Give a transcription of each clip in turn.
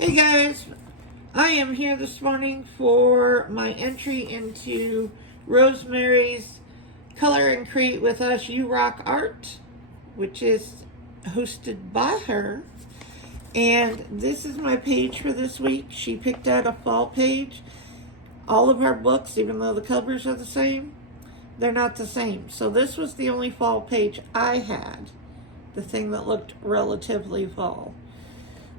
Hey guys, I am here this morning for my entry into Rosemary's Color and Create With Us You Rock Art, which is hosted by her. And this is my page for this week. She picked out a fall page. All of our books, even though the covers are the same, they're not the same. So this was the only fall page I had, the thing that looked relatively fall.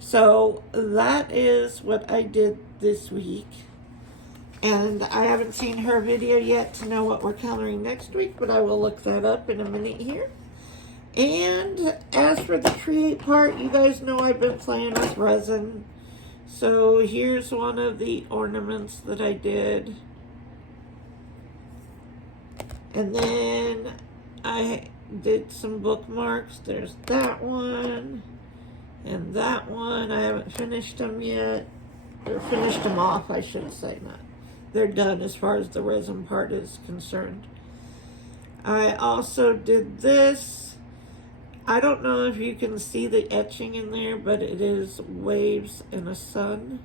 So that is what I did this week. And I haven't seen her video yet to know what we're coloring next week, but I will look that up in a minute here. And as for the create part, you guys know I've been playing with resin. So here's one of the ornaments that I did. And then I did some bookmarks. There's that one. And that one, I haven't finished them yet. Or finished them off, I should say not. They're done as far as the resin part is concerned. I also did this. I don't know if you can see the etching in there, but it is waves and a sun.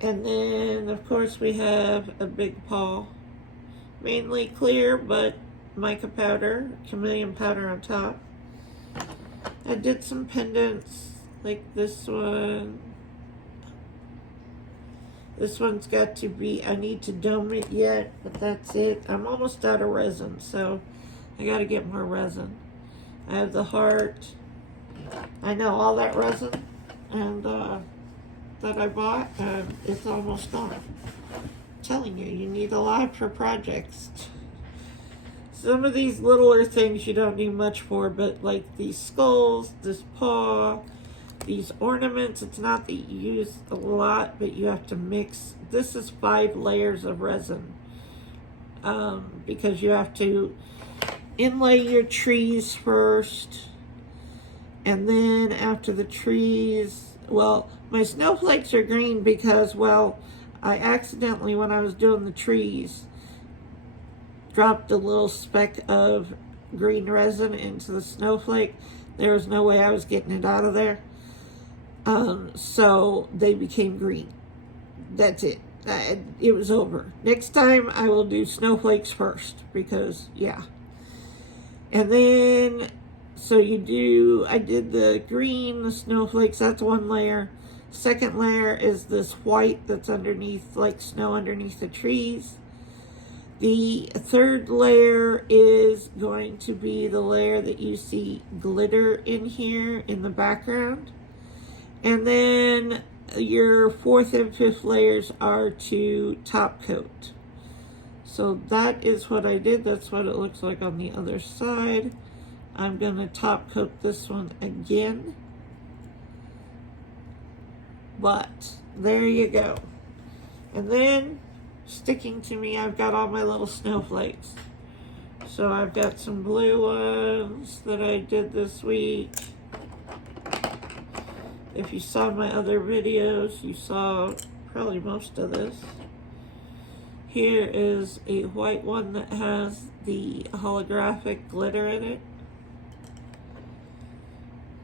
And then, of course, we have a big paw. Mainly clear, but mica powder, chameleon powder on top. I did some pendants, like this one. This one's got to be, I need to dome it yet, but that's it. I'm almost out of resin, so I gotta get more resin. I have the heart. I know all that resin and that I bought, it's almost gone. I'm telling you, you need a lot for projects. Some of these littler things you don't need much for, but like these skulls, this paw, these ornaments, it's not that you use a lot, but you have to mix. This is 5 layers of resin because you have to inlay your trees first. And then after the trees, well, my snowflakes are green because, well, I accidentally, when I was doing the trees, dropped a little speck of green resin into the snowflake. There was no way I was getting it out of there. So they became green. That's it. It was over. Next time I will do snowflakes first because, yeah. And then, so I did the green, the snowflakes, that's one layer. Second layer is this white that's underneath, like snow underneath the trees. The third layer is going to be the layer that you see glitter in here in the background. And then your 4th and 5th layers are to top coat. So that is what I did. That's what it looks like on the other side. I'm going to top coat this one again. But there you go. And then sticking to me, I've got all my little snowflakes. So I've got some blue ones that I did this week. If you saw my other videos, you saw probably most of this. Here is a white one that has the holographic glitter in it.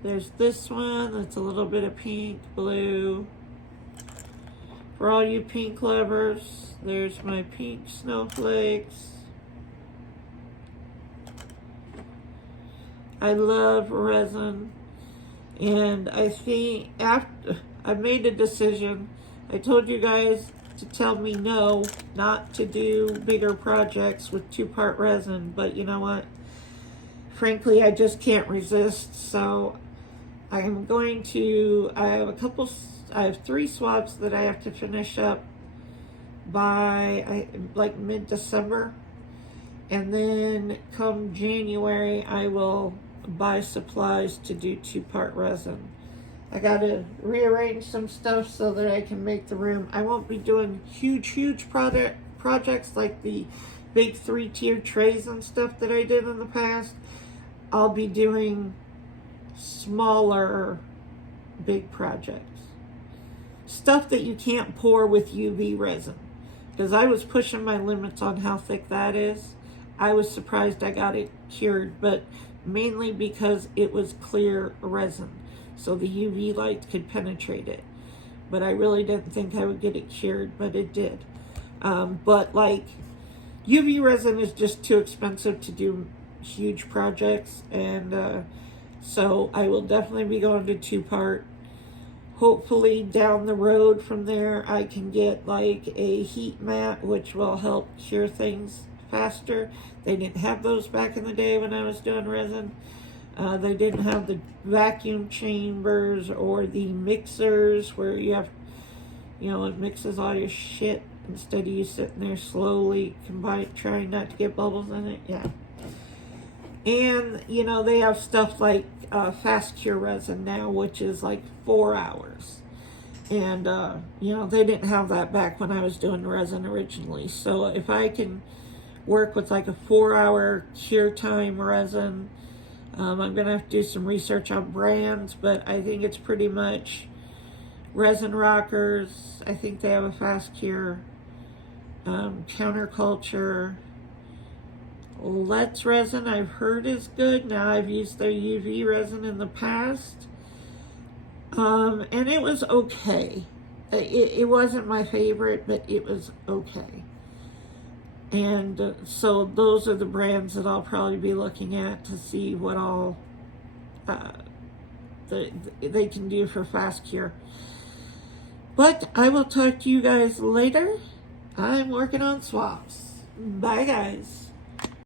There's this one that's a little bit of pink, blue. For all you pink lovers, there's my pink snowflakes. I love resin. And I think after I made a decision, I told you guys to tell me no, not to do bigger projects with 2-part resin. But you know what? Frankly, I just can't resist. So I am going to, I have 3 swabs that I have to finish up by like mid-December. And then come January, I will buy supplies to do 2-part resin. I got to rearrange some stuff so that I can make the room. I won't be doing huge projects like the big 3-tiered trays and stuff that I did in the past. I'll be doing smaller big projects. Stuff that you can't pour with UV resin. Because I was pushing my limits on how thick that is. I was surprised I got it cured, but mainly because it was clear resin. so the UV light could penetrate it. But I really didn't think I would get it cured, but it did. But like, UV resin is just too expensive to do huge projects, and so I will definitely be going to 2-part. Hopefully down the road from there I can get like a heat mat, which will help cure things faster. They didn't have those back in the day when I was doing resin. They didn't have the vacuum chambers or the mixers where you have, you know, it mixes all your shit instead of you sitting there slowly trying not to get bubbles in it. Yeah. And, you know, they have stuff like fast cure resin now, which is like 4 hours. And, you know, they didn't have that back when I was doing resin originally. So if I can work with like a 4-hour cure time resin, I'm going to have to do some research on brands, but I think it's pretty much Resin Rockers. I think they have a fast cure. Counterculture. Let's Resin, I've heard is good. Now I've used their UV resin in the past. And it was okay. It wasn't my favorite, but it was okay. And so those are the brands that I'll probably be looking at to see what all they can do for fast cure. But I will talk to you guys later. I'm working on swaps. Bye, guys.